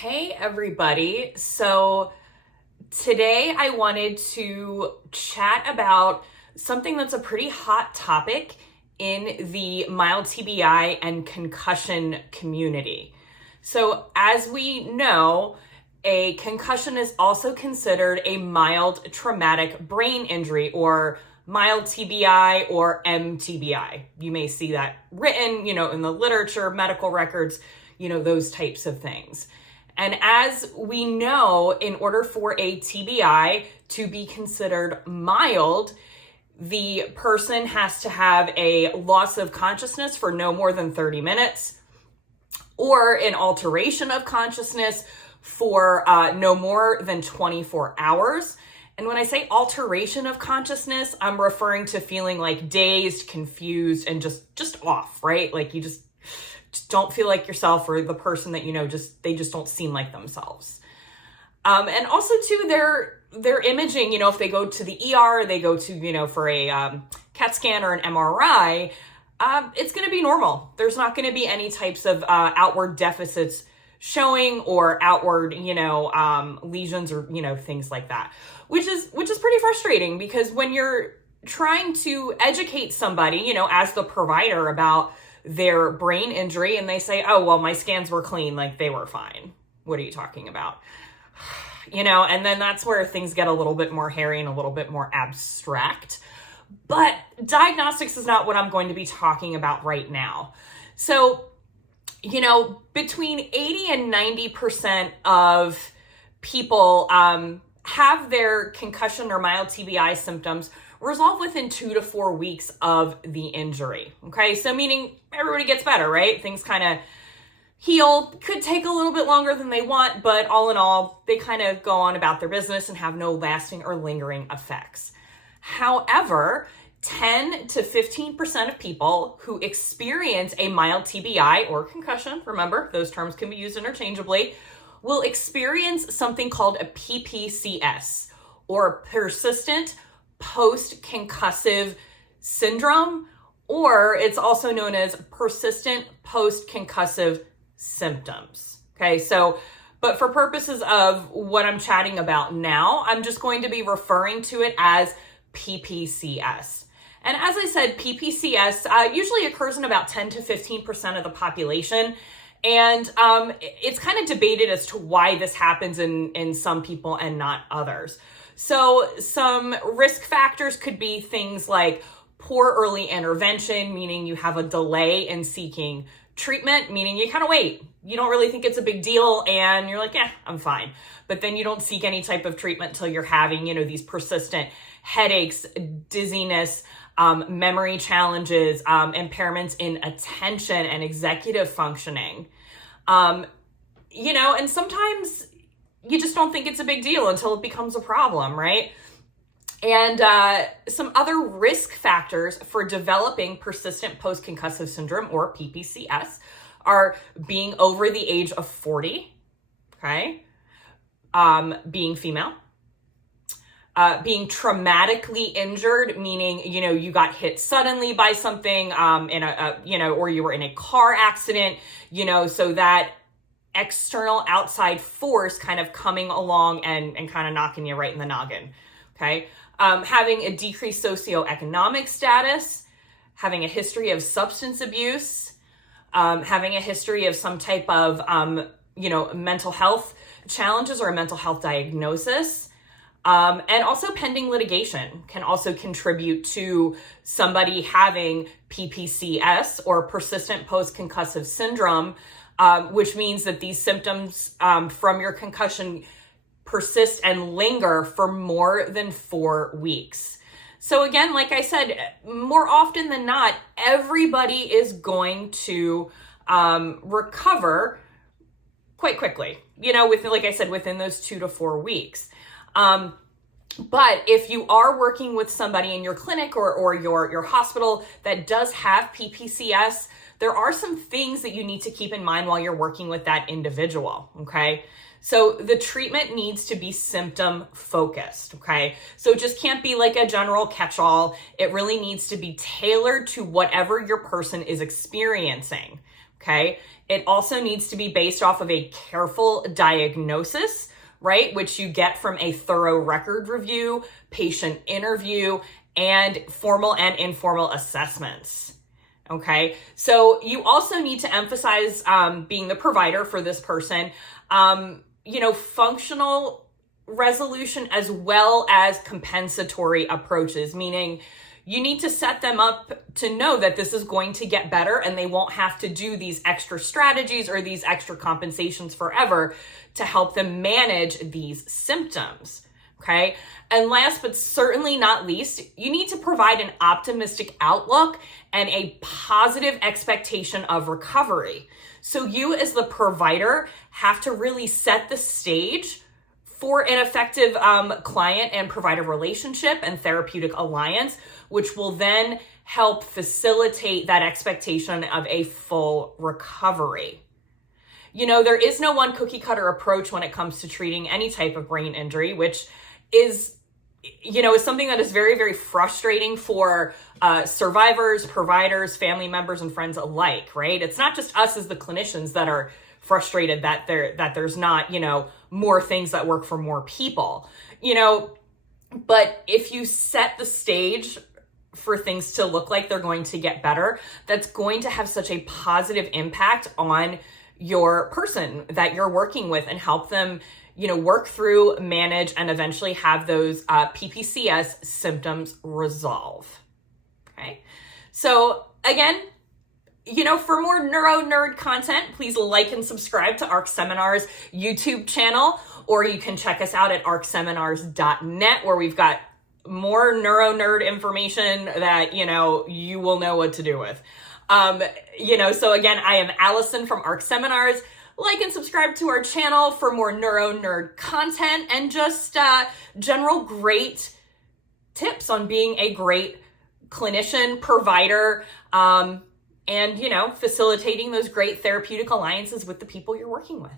Hey everybody. So today I wanted to chat about something that's a pretty hot topic in the mild TBI and concussion community. So as we know, a concussion is also considered a mild traumatic brain injury or mild TBI or mTBI. You may see that written, in the literature, medical records, those types of things. And as we know, in order for a TBI to be considered mild, the person has to have a loss of consciousness for no more than 30 minutes or an alteration of consciousness for no more than 24 hours. And when I say alteration of consciousness, I'm referring to feeling like dazed, confused, and just off, right? Like you just don't feel like yourself, or the person that they just don't seem like themselves. And also too, their imaging, if they go to the ER, they go to, for a CAT scan or an MRI, it's going to be normal. There's not going to be any types of outward deficits showing or outward, lesions or, things like that, which is pretty frustrating, because when you're trying to educate somebody, as the provider about their brain injury, and they say, oh, well, my scans were clean, like they were fine. What are you talking about? And then that's where things get a little bit more hairy and a little bit more abstract. But diagnostics is not what I'm going to be talking about right now. So, between 80 and 90% of people have their concussion or mild TBI symptoms resolve within 2 to 4 weeks of the injury. Okay, so meaning everybody gets better, right? Things kind of heal. Could take a little bit longer than they want, but all in all, they kind of go on about their business and have no lasting or lingering effects. However, 10 to 15% of people who experience a mild TBI or concussion, remember, those terms can be used interchangeably, will experience something called a PPCS, or persistent post-concussive syndrome, or it's also known as persistent post-concussive symptoms. Okay, so, but for purposes of what I'm chatting about now, I'm just going to be referring to it as PPCS. And as I said, PPCS usually occurs in about 10 to 15% of the population. And it's kind of debated as to why this happens in some people and not others. So some risk factors could be things like poor early intervention, meaning you have a delay in seeking treatment, meaning you kind of wait. You don't really think it's a big deal and you're like, yeah, I'm fine. But then you don't seek any type of treatment until you're having, these persistent headaches, dizziness, memory challenges, impairments in attention and executive functioning. And sometimes you just don't think it's a big deal until it becomes a problem, right? And some other risk factors for developing persistent post-concussive syndrome, or PPCS, are being over the age of 40, okay? Being female, being traumatically injured, meaning, you got hit suddenly by something, or you were in a car accident, so that external outside force kind of coming along and kind of knocking you right in the noggin. Okay. Having a decreased socioeconomic status, having a history of substance abuse, having a history of some type of, mental health challenges or a mental health diagnosis. And also pending litigation can also contribute to somebody having PPCS, or persistent post-concussive syndrome, which means that these symptoms from your concussion persist and linger for more than 4 weeks. So again, like I said, more often than not, everybody is going to recover quite quickly, within those 2 to 4 weeks. But if you are working with somebody in your clinic or your hospital that does have PPCS, there are some things that you need to keep in mind while you're working with that individual, okay? So the treatment needs to be symptom focused, okay? So it just can't be like a general catch-all. It really needs to be tailored to whatever your person is experiencing, okay? It also needs to be based off of a careful diagnosis, right? Which you get from a thorough record review, patient interview, and formal and informal assessments. Okay, so you also need to emphasize being the provider for this person, functional resolution as well as compensatory approaches, meaning you need to set them up to know that this is going to get better and they won't have to do these extra strategies or these extra compensations forever to help them manage these symptoms. Okay. And last but certainly not least, you need to provide an optimistic outlook and a positive expectation of recovery. So you as the provider have to really set the stage for an effective client and provider relationship and therapeutic alliance, which will then help facilitate that expectation of a full recovery. There is no one cookie cutter approach when it comes to treating any type of brain injury, which is something that is very, very frustrating for survivors, providers, family members, and friends alike, right? It's not just us as the clinicians that are frustrated that there's not, more things that work for more people, but if you set the stage for things to look like they're going to get better, that's going to have such a positive impact on your person that you're working with and help them work through, manage, and eventually have those PPCS symptoms resolve. Okay. So again, for more neuro nerd content, please like and subscribe to ARC Seminars YouTube channel, or you can check us out at arcseminars.net, where we've got more neuro nerd information that, you will know what to do with. So again, I am Allison from ARC Seminars. Like and subscribe to our channel for more neuro nerd content and just general great tips on being a great clinician, provider, and facilitating those great therapeutic alliances with the people you're working with.